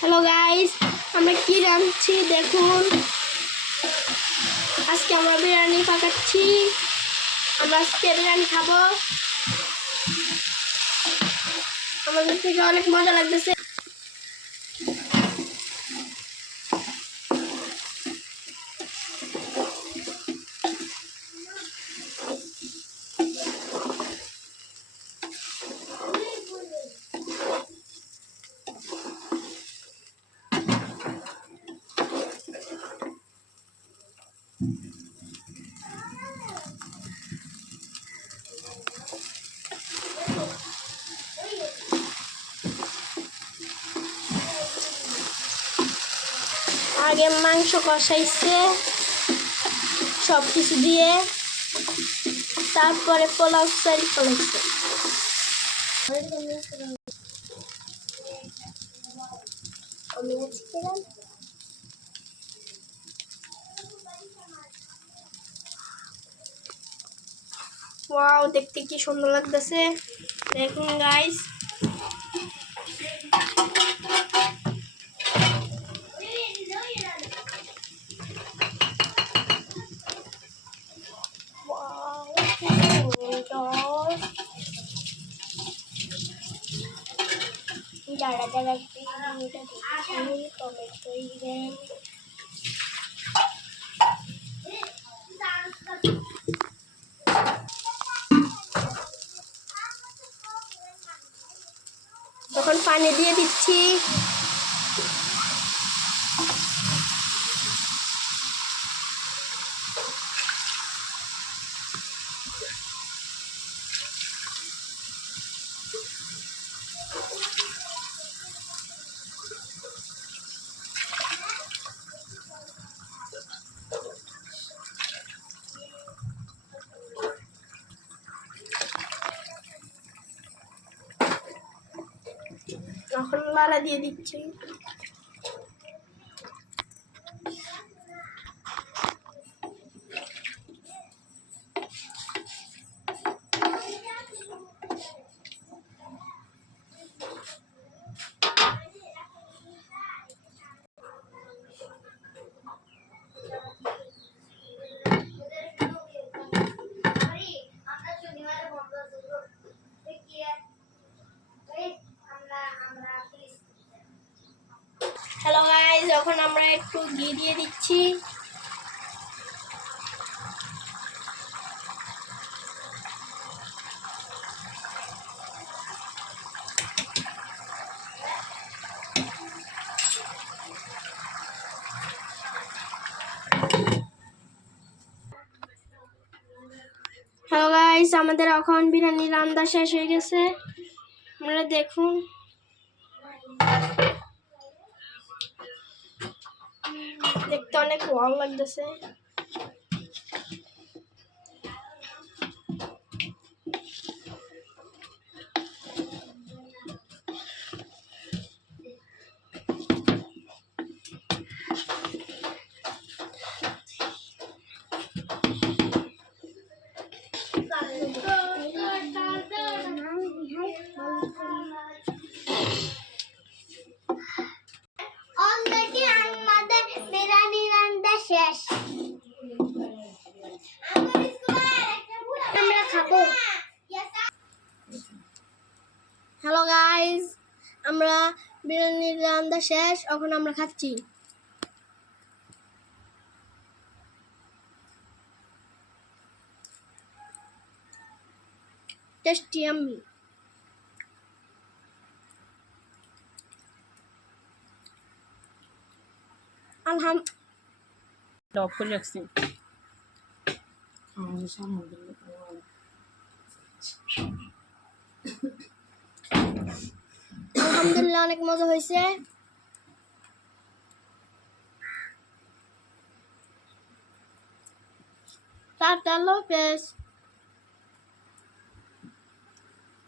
Hello guys, আমরা কি রাঁধছি দেখুন। আজকে আমরা বিরিয়ানি পাকাচ্ছি। আমরা আজকে বিরিয়ানি খাবো। আমাদের থেকে অনেক মজা লাগতেছে। আগে মাংস কষাইছে সব কিছু দিয়ে, তারপরে পোলাও চাল ফলাইছে। ওয়াও, দেখতে কি সুন্দর লাগতেছে দেখুন গাইস। যারা যারা ভিডিওটা দেখছেন কমেন্ট করবেন। তখন পানি দিয়ে দিচ্ছি। এখন লালা দিয়ে দিচ্ছি। হ্যালো গাইস, এখন আমরা একটু ঘি দিয়ে দিচ্ছি। হ্যালো গাইস, আমাদের এখন বিরিয়ানি রান্না শেষ হয়ে গেছে। আপনারা দেখুন। দেখতে অনেক ভালো লাগতেছে। শেষ, আমরা খাবো। হ্যালো গাইস, আমরা বিরিয়ানির রান্না শেষ, এখন আমরা খাচ্ছি। Tasty yummy. অফ করে রাখছি। আলহামদুলিল্লাহ, অনেক মজা হয়েছে। টাটা, আল্লাহ হাফেজ।